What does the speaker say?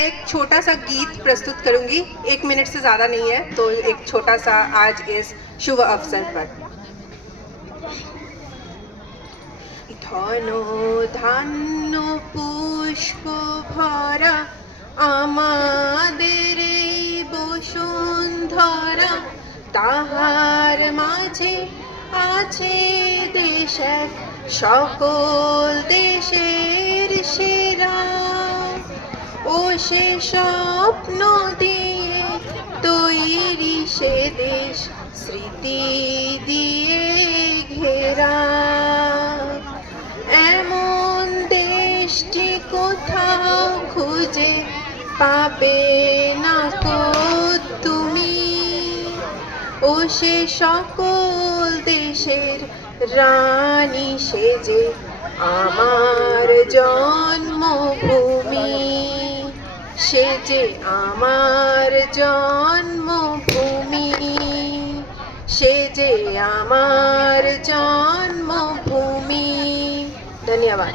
एक छोटा सा गीत प्रस्तुत करूंगी, 1 मिनट से ज़्यादा नहीं है, तो एक छोटा सा आज इस शुभ अवसर पर। धन धान्य पुष्प भरा आमादेर এই বসুন্ধরা, তাহার মাঝে আছে দেশ এক সকল দেশের সেরা। ও সে স্বপ্ন দিয়ে তৈরি সে দেশ স্মৃতি দিয়ে ঘেরা। এমন দেশটি কোথাও খুঁজে পাবে না কো তুমি। ও সে সকল দেশের রানী সেজে আমার জন্মভূমি, সে যে আমার জন্মভূমি, সে যে আমার জন্মভূমি। धन्यवाद।